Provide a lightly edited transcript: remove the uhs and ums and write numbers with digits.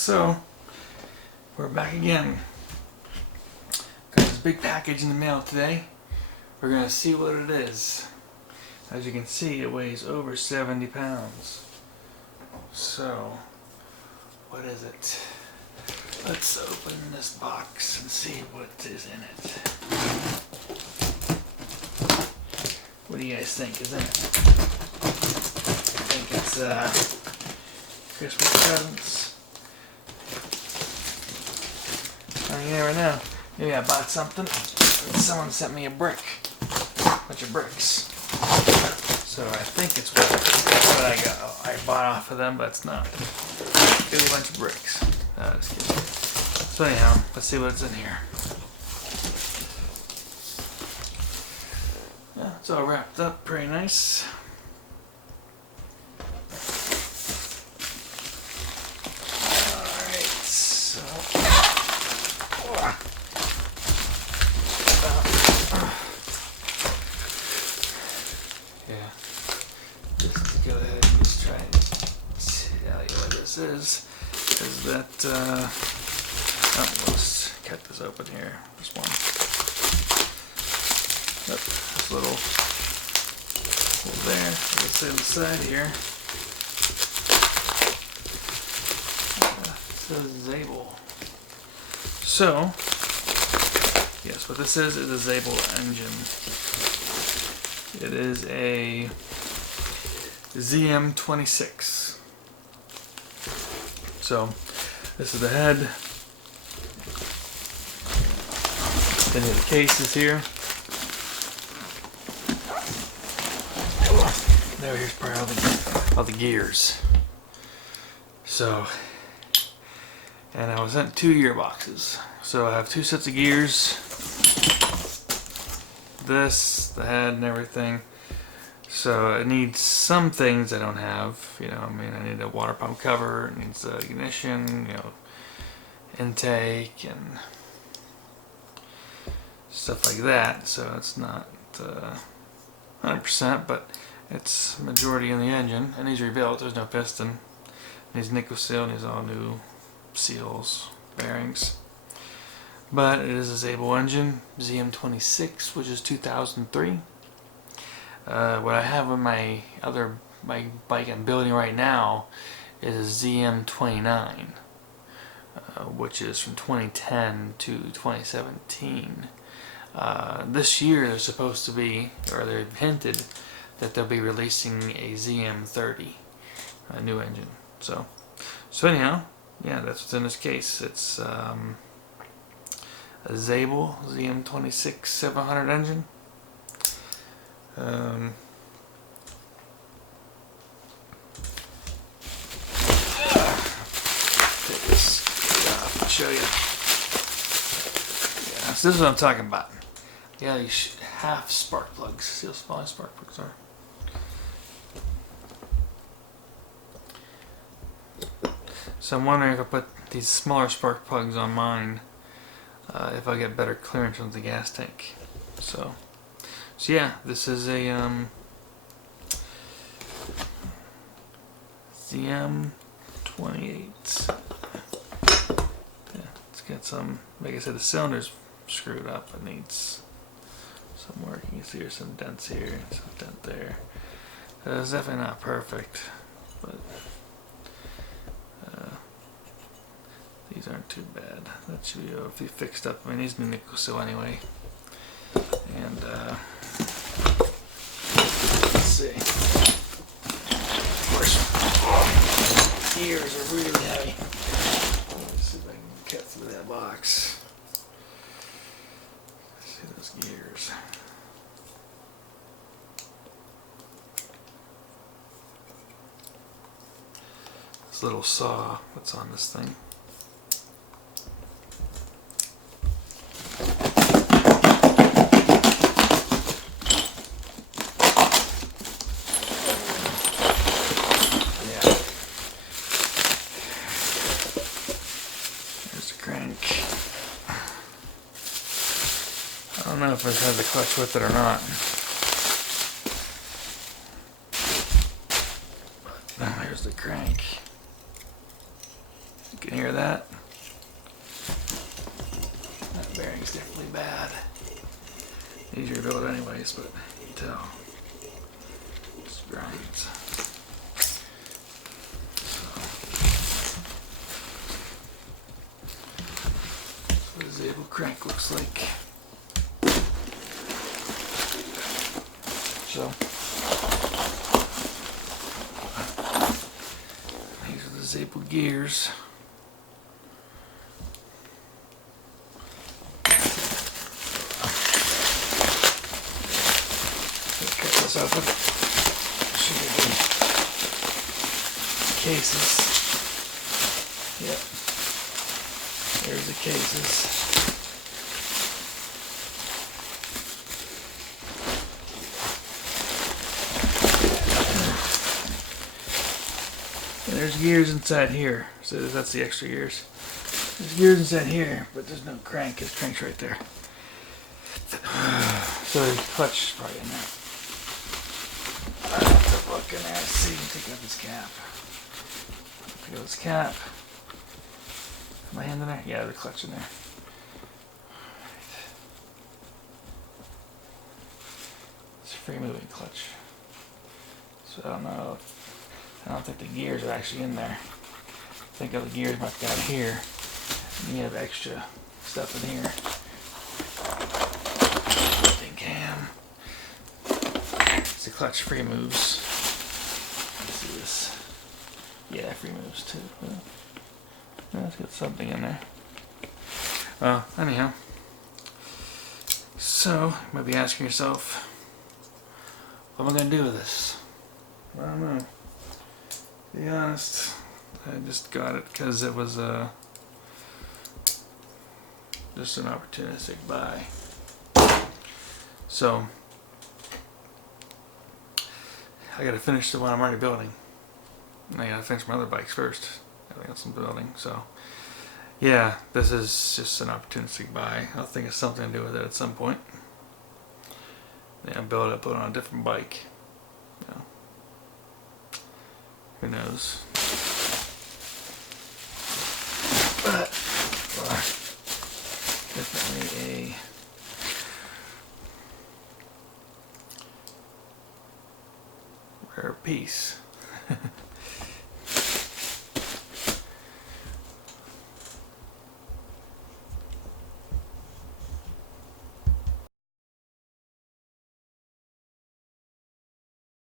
So, we're back again. Got this big package in the mail today. We're going to see what it is. As you can see, it weighs over 70 pounds. So, what is it? Let's open this box and see what is in it. What do you guys think is in it? I think it's Christmas presents. You never know. Maybe I bought something and someone sent me a bunch of bricks. So I think it's what I bought off of them, but it's not. Maybe a bunch of bricks. No, just kidding. So anyhow, let's see what's in here. Yeah, it's all wrapped up pretty nice. Is that let's cut this open here. This one. Yep, this little hole there. Let's say the side here. It says Zabel. So, yes, what this is a Zabel engine. It is a ZM26. So, this is the head. Then the cases here. Now here's probably all the gears. So, and I was sent 2 gearboxes. So I have 2 sets of gears. This, the head, and everything. So it needs some things I don't have, you know, I mean, I need a water pump cover, it needs the ignition, you know, intake and stuff like that. So it's not 100%, but it's majority in the engine. It needs rebuilt, there's no piston. It needs nickel seal, it needs all new seals, bearings. But it is a Zabel engine, ZM26, which is 2003. What I have on my bike I'm building right now is a ZM29, which is from 2010 to 2017. This year they're supposed to be, or they've hinted that they'll be releasing a ZM30, a new engine. So anyhow, yeah, that's what's in this case. It's a Zabel ZM26 700 engine. Take this off and show you. Yeah, so this is what I'm talking about. Yeah, these half spark plugs. See how small spark plugs are. So I'm wondering if I put these smaller spark plugs on mine, if I get better clearance on the gas tank. So yeah, this is a ZM28. Yeah, it's got some, like I said, the cylinder's screwed up. It needs some work. You can see there's some dents here, some dent there. It's definitely not perfect, but these aren't too bad. That should be hopefully fixed up. I mean, these need nickel seal anyway. And let's see. Of course, gears are really heavy. Let's see if I can cut through that box. Let's see those gears. This little saw that's on this thing. I don't know if it has a clutch with it or not. Now here's the crank. You can hear that. That bearing's definitely bad. Easier to build anyways, but you can tell. Just grinds. That's what a Zabel crank looks like. So these are the Zabel gears. Cut this open. Show you the cases. Yep. There's the cases. And there's gears inside here. So that's the extra gears. There's gears inside here, but there's no crank. It's crank's right there. So there's clutch probably in there. I have to look in there and see. Take out this cap. Take out this cap. My hand in there? Yeah, there's a clutch in there. It's a free moving clutch. So I don't know. I don't think the gears are actually in there. I think the gears must be out here. And you have extra stuff in here. Lifting cam. It's the clutch free moves. Let's see this. Yeah, free moves too. Let's get something in there. Anyhow. So, you might be asking yourself, what am I going to do with this? I don't know. To be honest, I just got it because it was just an opportunistic buy. So, I got to finish the one I'm already building. And I got to finish my other bikes first. Everything else I'm building. So, yeah, this is just an opportunistic buy. I'll think of something to do with it at some point. Yeah, build it, put it on a different bike. You know. Who knows? But definitely a rare piece.